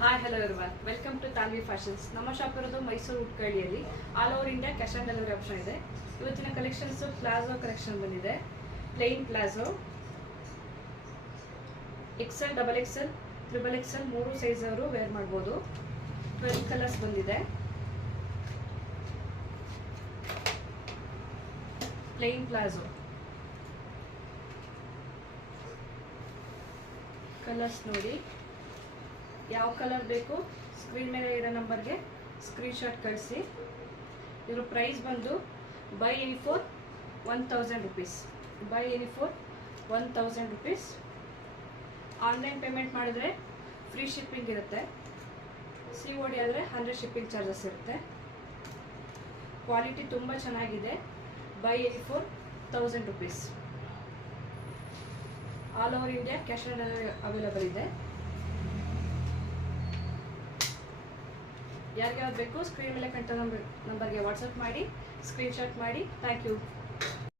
Hi hello everyone, welcome to Tanvi fashions. ನಮ್ಮ shop ಇರೋದು ಮೈಸೂರು ಉಟ್ಕಳ್ಳಿಯಲ್ಲಿ. All over India cash on delivery option ಇದೆ. ಇವತ್ತಿನ ಕಲೆಕ್ಷನ್ಸ್ ಪ್ಲಾಜೋ ಕಲೆಕ್ಷನ್ ಬಂದಿದೆ. Plain palazzo XL, XXL, XXL 3 size ಅವರು wear ಮಾಡ್ಬೋದು. 12 ಕಲರ್ಸ್ ಬಂದಿದೆ. ಪ್ಲೇನ್ ಪ್ಲಾಜೋ ಕಲರ್ಸ್ ನೋಡಿ, ಯಾವ ಕಲರ್ ಬೇಕು ಸ್ಕ್ರೀನ್ ಮೇಲೆ ಇರೋ ನಂಬರ್ಗೆ ಸ್ಕ್ರೀನ್ಶಾಟ್ ಕಳಿಸಿ. ಇದ್ರ ಪ್ರೈಸ್ ಬಂದು by any four 1000 rupees. By any four 1000 rupees. Online payment ಮಾಡಿದ್ರೆ ಫ್ರೀ ಶಿಪ್ಪಿಂಗ್ ಇರುತ್ತೆ. COD ಆದರೆ 100 ಶಿಪ್ಪಿಂಗ್ ಚಾರ್ಜಸ್ ಇರುತ್ತೆ. ಕ್ವಾಲಿಟಿ ತುಂಬ ಚೆನ್ನಾಗಿದೆ. By any four 1000 rupees. All over India cash on delivery available ಇದೆ. ಯಾರಿಗಾದ್ರು ಬೇಕು ಸ್ಕ್ರೀನ್ ಮೇಲೆ ಕಂಟ ನಂಬರ್ಗೆ ವಾಟ್ಸಪ್ ಮಾಡಿ, ಸ್ಕ್ರೀನ್ಶಾಟ್ ಮಾಡಿ. Thank you.